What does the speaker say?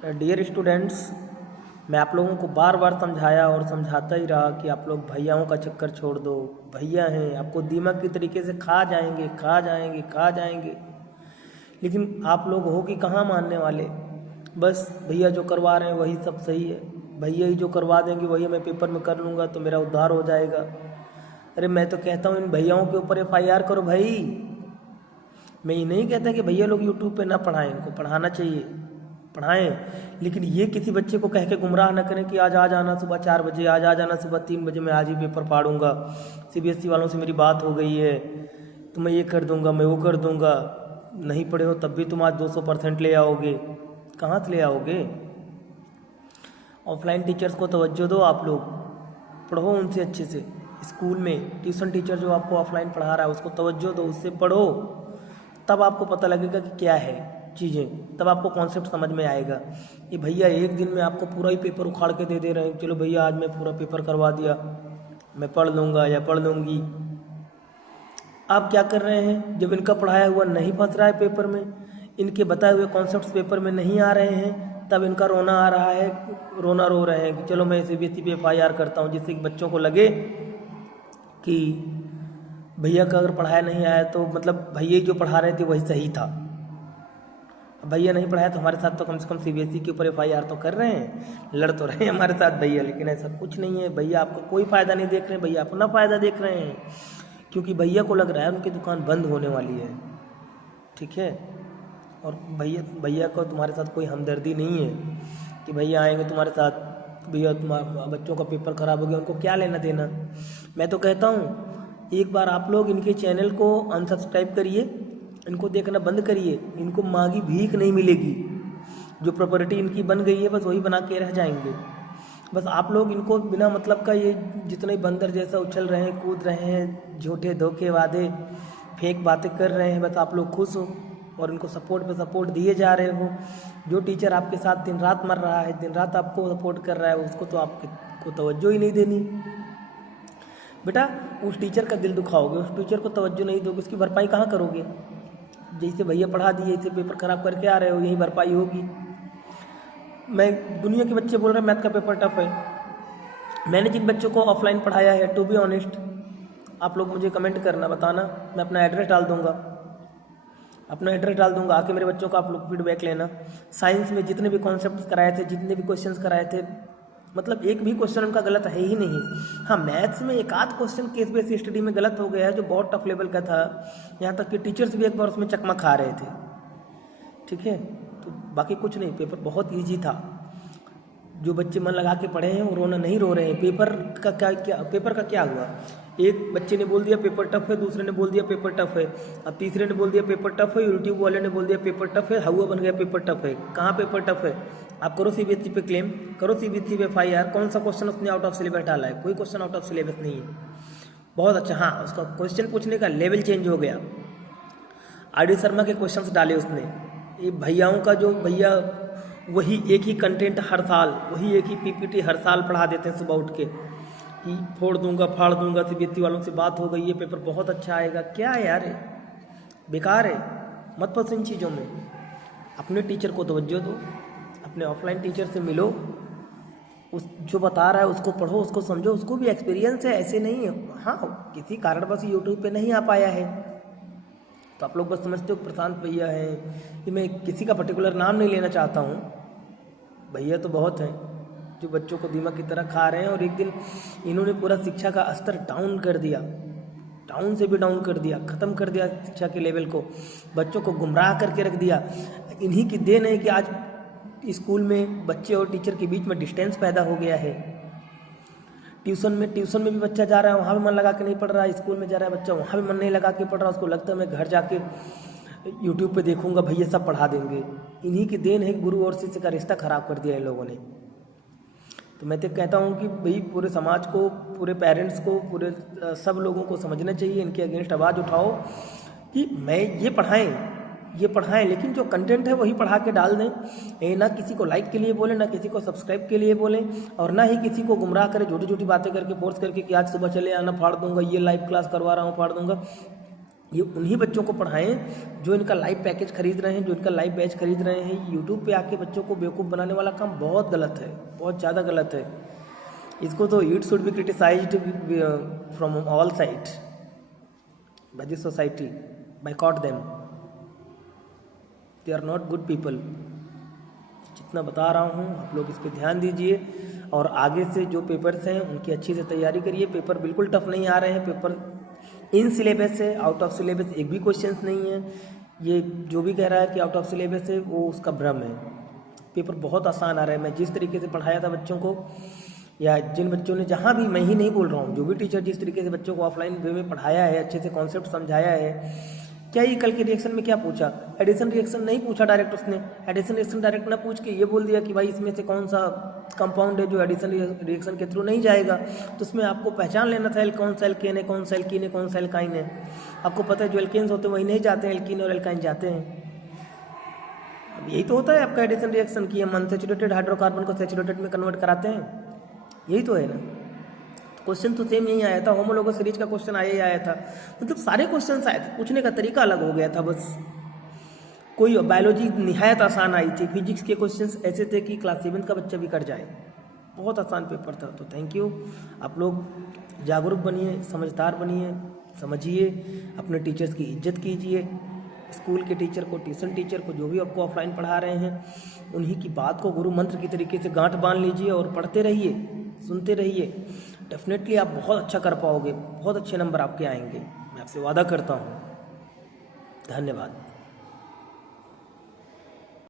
Dear students, मैं आप लोगों को बार बार समझाया और समझाता ही रहा कि आप लोग भैयाओं का चक्कर छोड़ दो। भैया हैं, आपको दीमक की तरीके से खा जाएंगे खा जाएंगे खा जाएंगे। लेकिन आप लोग हो कि कहाँ मानने वाले। बस भैया जो करवा रहे हैं वही सब सही है, भैया ही जो करवा देंगे वही मैं पेपर में कर लूँगा तो मेरा उद्धार हो जाएगा। अरे मैं तो कहता हूँ इन भैयाओं के ऊपर FIR करो भाई। मैं ये नहीं कहता कि भैया लोग यूट्यूब पे ना पढ़ाएं, इनको पढ़ाना चाहिए, पढ़ाएं, लेकिन ये किसी बच्चे को कह के गुमराह ना करें कि आज आ जाना सुबह 4 बजे, आज आ जाना सुबह 3 बजे, मैं आज ही पेपर फाड़ूंगा, CBSE वालों से मेरी बात हो गई है तो मैं ये कर दूंगा, मैं वो कर दूंगा। नहीं पढ़े हो तब भी तुम आज 200% ले आओगे, कहाँ से ले आओगे। ऑफलाइन टीचर्स को तवज्जो दो, आप लोग पढ़ो उनसे अच्छे से। स्कूल में ट्यूशन टीचर जो आपको ऑफलाइन पढ़ा रहा है उसको तवज्जो दो, उससे पढ़ो, तब आपको पता लगेगा कि क्या है चीज़ें, तब आपको कॉन्सेप्ट समझ में आएगा। ये भैया एक दिन में आपको पूरा ही पेपर उखाड़ के दे रहे हैं, चलो भैया आज मैं पूरा पेपर करवा दिया, मैं पढ़ लूँगा या पढ़ लूँगी। आप क्या कर रहे हैं, जब इनका पढ़ाया हुआ नहीं फंस रहा है पेपर में, इनके बताए हुए कॉन्सेप्ट्स पेपर में नहीं आ रहे हैं, तब इनका रोना आ रहा है, रोना रो रहे हैं कि चलो मैं CBSE पे FIR करता हूँ, जिससे कि बच्चों को लगे कि भैया का अगर पढ़ाया नहीं आया तो मतलब भैया जो पढ़ा रहे थे वही सही था। भैया नहीं पढ़ाया तो हमारे साथ तो कम से कम CBSE के ऊपर FIR तो कर रहे हैं, लड़ तो रहे हैं हमारे साथ भैया, लेकिन ऐसा कुछ नहीं है। भैया आपका कोई फ़ायदा नहीं देख रहे हैं, भैया अपना फ़ायदा देख रहे हैं, क्योंकि भैया को लग रहा है उनकी दुकान बंद होने वाली है, ठीक है। और भैया को तुम्हारे साथ कोई हमदर्दी नहीं है कि भैया आएंगे तुम्हारे साथ, भैया तुम्हारे बच्चों का पेपर ख़राब हो गया, उनको क्या लेना देना। मैं तो कहता हूँ एक बार आप लोग इनके चैनल को अनसब्सक्राइब करिए, इनको देखना बंद करिए, इनको मांगी भीख नहीं मिलेगी। जो प्रॉपर्टी इनकी बन गई है बस वही बना के रह जाएंगे। बस आप लोग इनको बिना मतलब का ये जितने बंदर जैसा उछल रहे हैं, कूद रहे हैं, झूठे धोखे वादे फेक बातें कर रहे हैं, बस आप लोग खुश हो और इनको सपोर्ट पे सपोर्ट दिए जा रहे हो। जो टीचर आपके साथ दिन रात मर रहा है, दिन रात आपको सपोर्ट कर रहा है, उसको तो आपको तवज्जो ही नहीं देनी। बेटा उस टीचर का दिल दुखाओगे, उस टीचर को तवज्जो नहीं दोगे, उसकी भरपाई कहाँ करोगे। जैसे भैया पढ़ा दिए, ऐसे पेपर ख़राब करके आ रहे हो, यही भरपाई होगी। मैं दुनिया के बच्चे बोल रहे हैं मैथ का पेपर टफ है। मैंने जिन बच्चों को ऑफलाइन पढ़ाया है, टू बी ऑनेस्ट, आप लोग मुझे कमेंट करना, बताना, मैं अपना एड्रेस डाल दूंगा, अपना एड्रेस डाल दूंगा, आके मेरे बच्चों का आप लोग फीडबैक लेना। साइंस में जितने भी कॉन्सेप्ट्स कराए थे, जितने भी क्वेश्चंस कराए थे, मतलब एक भी क्वेश्चन उनका गलत है ही नहीं। हाँ, मैथ्स में एक आध क्वेश्चन केस बेस्ड स्टडी में गलत हो गया है जो बहुत टफ लेवल का था, यहाँ तक कि टीचर्स भी एक बार उसमें चकमा खा रहे थे, ठीक है। तो बाकी कुछ नहीं, पेपर बहुत ईजी था। जो बच्चे मन लगा के पढ़े हैं वो रोना नहीं रो रहे हैं। पेपर का क्या हुआ, एक बच्चे ने बोल दिया पेपर टफ है, दूसरे ने बोल दिया पेपर टफ है, अब तीसरे ने बोल दिया पेपर टफ है, यूट्यूब वाले ने बोल दिया पेपर टफ है, हुआ बन गया पेपर टफ है। कहाँ पेपर टफ है, आप करो CBSE पे क्लेम, करो CBSE पे FIR, कौन सा क्वेश्चन उसने आउट ऑफ सिलेबस डाला है, कोई क्वेश्चन आउट ऑफ सिलेबस नहीं है। बहुत अच्छा, हाँ उसका क्वेश्चन पूछने का लेवल चेंज हो गया, RD शर्मा के क्वेश्चन डाले उसने। ये भैयाओं का जो भैया वही एक ही कंटेंट हर साल, वही एक ही PPT हर साल पढ़ा देते हैं सुबह उठ के कि फोड़ दूंगा फाड़ दूंगा, CBSE वालों से बात हो गई है, पेपर बहुत अच्छा आएगा। क्या है यार, बेकार है, मत फंसो इन चीज़ों में। अपने टीचर को तवज्जो दो, अपने ऑफलाइन टीचर से मिलो, उस जो बता रहा है उसको पढ़ो, उसको समझो, उसको भी एक्सपीरियंस है, ऐसे नहीं है। हाँ किसी कारणवश यूट्यूब पे नहीं आ पाया है तो आप लोग बस समझते हो प्रशांत भैया हैं, कि मैं किसी का पर्टिकुलर नाम नहीं लेना चाहता हूँ, भैया तो बहुत हैं जो बच्चों को दीमक की तरह खा रहे हैं। और एक दिन इन्होंने पूरा शिक्षा का स्तर डाउन कर दिया, डाउन से भी डाउन कर दिया, ख़त्म कर दिया शिक्षा के लेवल को, बच्चों को गुमराह करके रख दिया। इन्हीं की देन है कि आज स्कूल में बच्चे और टीचर के बीच में डिस्टेंस पैदा हो गया है। ट्यूशन में भी बच्चा जा रहा है, वहाँ भी मन लगा के नहीं पढ़ रहा है, स्कूल में जा रहा है बच्चा, वहाँ भी मन नहीं लगा के पढ़ रहा, उसको लगता है मैं घर जाके यूट्यूब पे देखूंगा, भैया सब पढ़ा देंगे। इन्हीं की देन है कि गुरु और शिष्य का रिश्ता खराब कर दिया इन लोगों ने। तो मैं तो कहता हूँ कि भाई पूरे समाज को, पूरे पेरेंट्स को, पूरे सब लोगों को समझना चाहिए, इनके अगेंस्ट आवाज़ उठाओ कि मैं ये पढ़ाएं, लेकिन जो कंटेंट है वही पढ़ा के डाल दें। ना किसी को लाइक के लिए बोले, ना किसी को सब्सक्राइब के लिए बोले, और ना ही किसी को गुमराह करे झूठी झूठी बातें करके फोर्स करके कि आज सुबह चले आना, फाड़ दूंगा, ये लाइव क्लास करवा रहा हूँ, फाड़ दूंगा। ये उन्हीं बच्चों को पढ़ाएं जो इनका लाइव पैकेज खरीद रहे हैं, जो इनका लाइव बैच खरीद रहे हैं। यूट्यूब पे आके बच्चों को बेवकूफ़ बनाने वाला काम बहुत गलत है, बहुत ज़्यादा गलत है। इसको तो it should be criticised from all sides by this society, boycott them, they are not good people. जितना बता रहा हूँ आप लोग इस पर ध्यान दीजिए और आगे से जो पेपर्स हैं उनकी अच्छी से तैयारी करिए। पेपर बिल्कुल टफ नहीं आ रहे हैं, पेपर इन सिलेबस है, आउट ऑफ सिलेबस एक भी क्वेश्चन नहीं है। ये जो भी कह रहा है कि आउट ऑफ सिलेबस है वो उसका भ्रम है। पेपर बहुत आसान आ रहा है। मैं जिस तरीके से पढ़ाया था बच्चों को, या जिन बच्चों ने, जहाँ भी, मैं ही नहीं बोल रहा हूँ, जो भी टीचर जिस तरीके से बच्चों को ऑफलाइन वे में पढ़ाया है, अच्छे से कॉन्सेप्ट समझाया है। क्या ये कल के रिएक्शन में क्या पूछा? एडिशन रिएक्शन नहीं पूछा डायरेक्ट उसने। एडिशन रिएक्शन डायरेक्ट ना पूछ के ये बोल दिया कि भाई इसमें से कौन सा कंपाउंड है जो एडिशन रिएक्शन के थ्रू नहीं जाएगा। तो उसमें आपको पहचान लेना था कौन सा एल्केन है, कौन सा एल्कीन है, कौन सा एल्काइन है। आपको पता है जो एल्केन्स होते हैं वही नहीं जाते हैं, एल्कीन और एल्काइन जाते हैं। अब यही तो होता है आपका एडिशन रिएक्शन की, हम अनसैचुरेटेड हाइड्रोकार्बन को सैचुरेटेड में कन्वर्ट कराते हैं, यही तो है ना। क्वेश्चन तो सेम यही आया था, होमोलोगस सीरीज का क्वेश्चन आया ही आया था। मतलब सारे क्वेश्चन आए थे, पूछने का तरीका अलग हो गया था बस। कोई बायोलॉजी निहायत आसान आई थी, फिजिक्स के क्वेश्चंस ऐसे थे कि क्लास 7 का बच्चा भी कर जाए। बहुत आसान पेपर था। तो थैंक यू। आप लोग जागरूक बनिए, समझदार बनिए, समझिए, अपने टीचर्स की इज्जत कीजिए। स्कूल के टीचर को, ट्यूशन टीचर को, जो भी आपको ऑफलाइन पढ़ा रहे हैं, उन्हीं की बात को गुरु मंत्र की तरीके से गांठ बांध लीजिए और पढ़ते रहिए, सुनते रहिए। डेफिनेटली आप बहुत अच्छा कर पाओगे, बहुत अच्छे नंबर आपके आएंगे, मैं आपसे वादा करता हूँ। धन्यवाद।